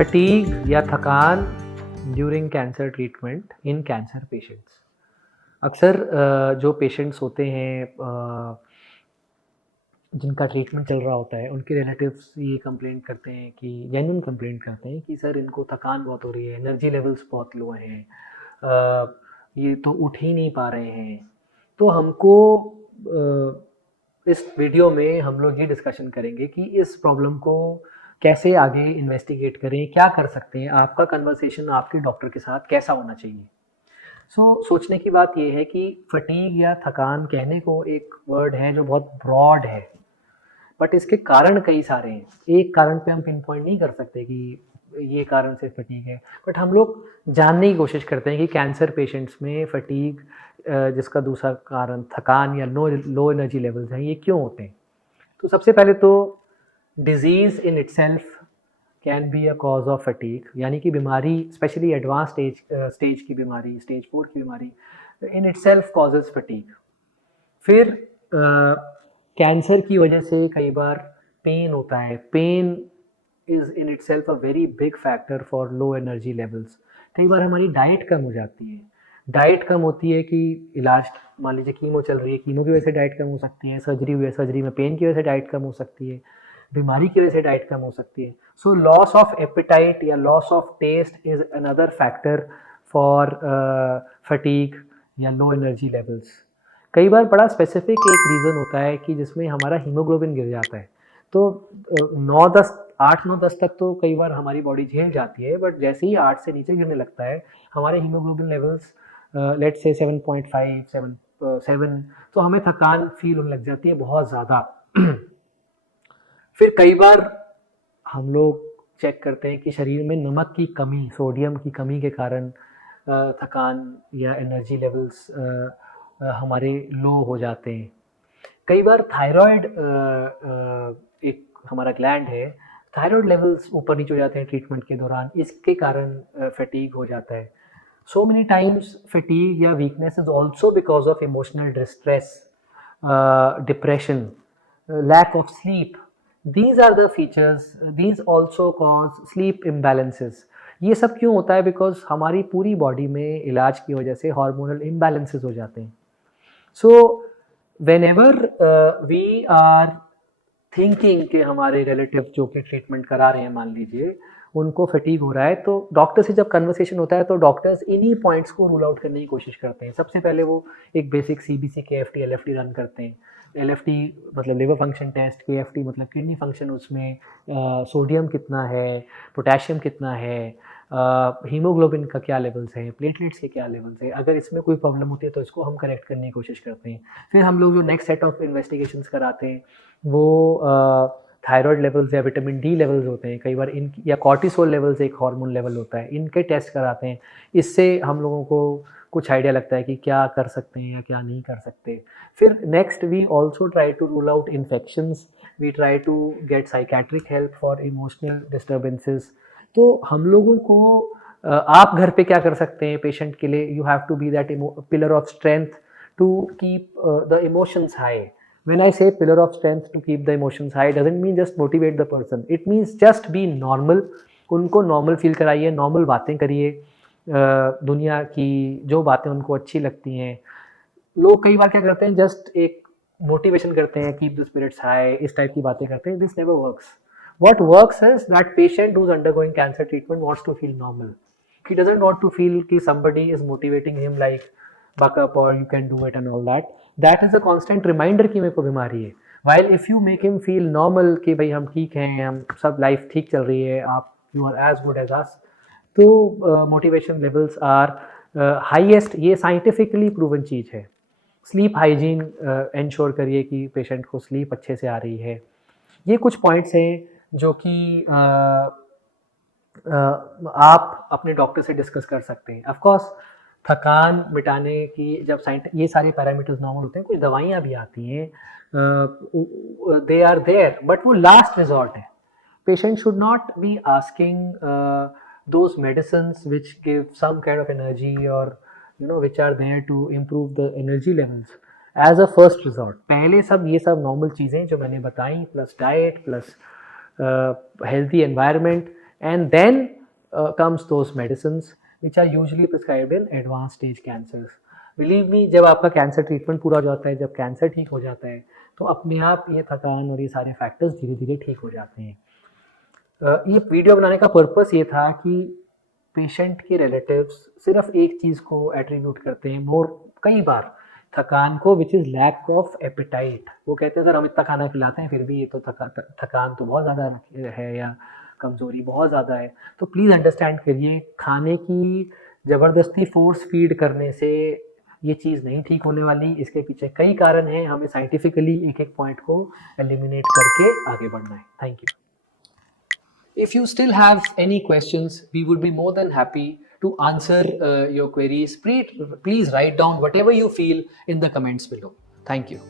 Fatigue या थकान during cancer treatment इन cancer patients. अक्सर जो पेशेंट्स होते हैं जिनका ट्रीटमेंट चल रहा होता है, उनके रिलेटिव्स ये कंप्लेंट करते हैं कि जेन्युइन कंप्लेंट करते हैं कि सर इनको थकान बहुत हो रही है, एनर्जी लेवल्स बहुत लो हैं, ये तो उठ ही नहीं पा रहे हैं। तो हमको इस वीडियो में हम लोग ये डिस्कशन करेंगे कि इस प्रॉब्लम को कैसे आगे इन्वेस्टिगेट करें, क्या कर सकते हैं, आपका कन्वर्सेशन आपके डॉक्टर के साथ कैसा होना चाहिए। सोचने की बात यह है कि फटीग या थकान कहने को एक वर्ड है जो बहुत ब्रॉड है, बट इसके कारण कई सारे हैं। एक कारण पे हम पिन पॉइंट नहीं कर सकते कि ये कारण से फटीग है, बट हम लोग जानने की कोशिश करते हैं कि कैंसर पेशेंट्स में फटीग, जिसका दूसरा कारण थकान या लो एनर्जी लेवल्स हैं, ये क्यों होते हैं। तो सबसे पहले तो disease in itself can be a cause of fatigue, यानी कि बीमारी, स्पेशली एडवांस स्टेज की बीमारी, स्टेज 4 की बीमारी इन इटसेल्फ कॉजेज फटीग। फिर कैंसर की वजह से कई बार पेन होता है। Pain is in itself a very big factor for low energy levels. कई बार हमारी डाइट कम हो जाती है। डाइट कम होती है कि इलाज, मान लीजिए कीमो चल रही है, कीमो की वजह से डाइट कम हो सकती है, सर्जरी हुई है, सर्जरी में पेन की वजह से डाइट कम हो सकती है, बीमारी की वजह से डाइट कम हो सकती है। सो लॉस ऑफ एपेटाइट या loss of taste is another factor for fatigue या लो एनर्जी लेवल्स। कई बार बड़ा स्पेसिफिक एक रीज़न होता है कि जिसमें हमारा हीमोग्लोबिन गिर जाता है। तो 8-9-10 तक तो कई बार हमारी बॉडी झेल जाती है, बट जैसे ही 8 से नीचे गिरने लगता है हमारे हीमोग्लोबिन लेवल्स लेट्स से 7.5 7 तो हमें थकान फील होने लग जाती है बहुत ज़्यादा। फिर कई बार हम लोग चेक करते हैं कि शरीर में नमक की कमी, सोडियम की कमी के कारण थकान या एनर्जी लेवल्स हमारे लो हो जाते हैं। कई बार थायराइड, एक हमारा ग्लैंड है, थायराइड लेवल्स ऊपर नीचे हो जाते हैं ट्रीटमेंट के दौरान, इसके कारण फटीग हो जाता है। So many times fatigue या weakness is also because of emotional distress, depression, lack of sleep. These are the features, these also cause sleep imbalances. ये सब क्यों होता है? बिकॉज हमारी पूरी बॉडी में इलाज की वजह से हार्मोनल इम्बैलेंसेस हो जाते हैं। सो whenever वी आर थिंकिंग कि हमारे रिलेटिव जो कि ट्रीटमेंट करा रहे हैं, मान लीजिए उनको फटीग हो रहा है, तो डॉक्टर से जब कन्वर्सेशन होता है तो डॉक्टर्स इन्हीं पॉइंट्स को रूल आउट करने की कोशिश करते हैं। सबसे पहले वो एक basic CBC KFT LFT run करते हैं। LFT मतलब लिवर फंक्शन टेस्ट, KFT मतलब किडनी फंक्शन, उसमें सोडियम कितना है, पोटेशियम कितना है, हीमोग्लोबिन का क्या लेवल्स हैं, प्लेटलेट्स के क्या लेवल्स हैं। अगर इसमें कोई प्रॉब्लम होती है तो इसको हम करेक्ट करने की कोशिश करते हैं। फिर हम लोग जो नेक्स्ट सेट ऑफ इन्वेस्टिगेशंस कराते हैं वो थायराइड लेवल्स या विटामिन डी लेवल्स होते हैं, कई बार इन या कॉर्टिसोल लेवल्स एक हार्मोन लेवल होता है, इनके टेस्ट कराते हैं। इससे हम लोगों को कुछ आइडिया लगता है कि क्या कर सकते हैं या क्या नहीं कर सकते। फिर next we also try to rule out infections, we try to get psychiatric help for emotional disturbances. तो हम लोगों को आप घर पे क्या कर सकते हैं पेशेंट के लिए? You have to be that pillar of strength to keep the emotions high. When I say pillar of strength to keep the emotions high doesn't mean just motivate the person, it means just be normal। उनको normal feel कराइए, normal बातें करिए, दुनिया की जो बातें उनको अच्छी लगती हैं। लोग कई बार क्या करते हैं, जस्ट एक मोटिवेशन करते हैं, कीप द स्पिरिट्स हाई, इस टाइप की बातें करते हैं। This never works. What works is that patient who's undergoing cancer treatment wants to feel normal. He doesn't want to feel कि somebody is motivating him like buck up or you can do it and all that. That is a constant reminder कि मेरे को बीमारी है। While if you make him feel normal कि भाई हम ठीक हैं, हम सब लाइफ ठीक चल रही है, आप you are as good as us, तो मोटिवेशन लेवल्स आर हाईएस्ट। ये साइंटिफिकली प्रूवन चीज़ है। स्लीप हाइजीन इंश्योर करिए कि पेशेंट को स्लीप अच्छे से आ रही है। ये कुछ पॉइंट्स हैं जो कि आप अपने डॉक्टर से डिस्कस कर सकते हैं। ऑफ कोर्स थकान मिटाने की जब ये सारे पैरामीटर्स नॉर्मल होते हैं, कुछ दवाइयाँ भी आती हैं, दे आर देयर, बट वो लास्ट रिजॉर्ट है। Patient should not be asking those medicines which give some kind of energy और which are there to improve the energy levels as a first resort. पहले सब ये सब normal चीज़ें जो मैंने बताई, plus diet, plus healthy environment, and then comes those medicines which are usually prescribed in advanced stage cancers. Believe me, जब आपका कैंसर ट्रीटमेंट पूरा हो जाता है, जब कैंसर ठीक हो जाता है, तो अपने आप ये थकान और ये सारे फैक्टर्स धीरे धीरे ठीक हो जाते हैं. ये वीडियो बनाने का पर्पस ये था कि पेशेंट के रिलेटिव्स सिर्फ एक चीज़ को एट्रीब्यूट करते हैं कई बार थकान को, which is lack of appetite. वो कहते हैं सर हम इतना खाना खिलाते हैं फिर भी ये तो थकान तो बहुत ज़्यादा है या कमज़ोरी बहुत ज़्यादा है. तो प्लीज़ अंडरस्टैंड करिए, खाने की ज़बरदस्ती फोर्स फीड करने से ये चीज़ नहीं ठीक होने वाली. इसके पीछे कई कारण हैं, हमें साइंटिफिकली एक एक पॉइंट को एलिमिनेट करके आगे बढ़ना है. Thank you. If you still have any questions, we would be more than happy to answer your queries. Please write down whatever you feel in the comments below. Thank you.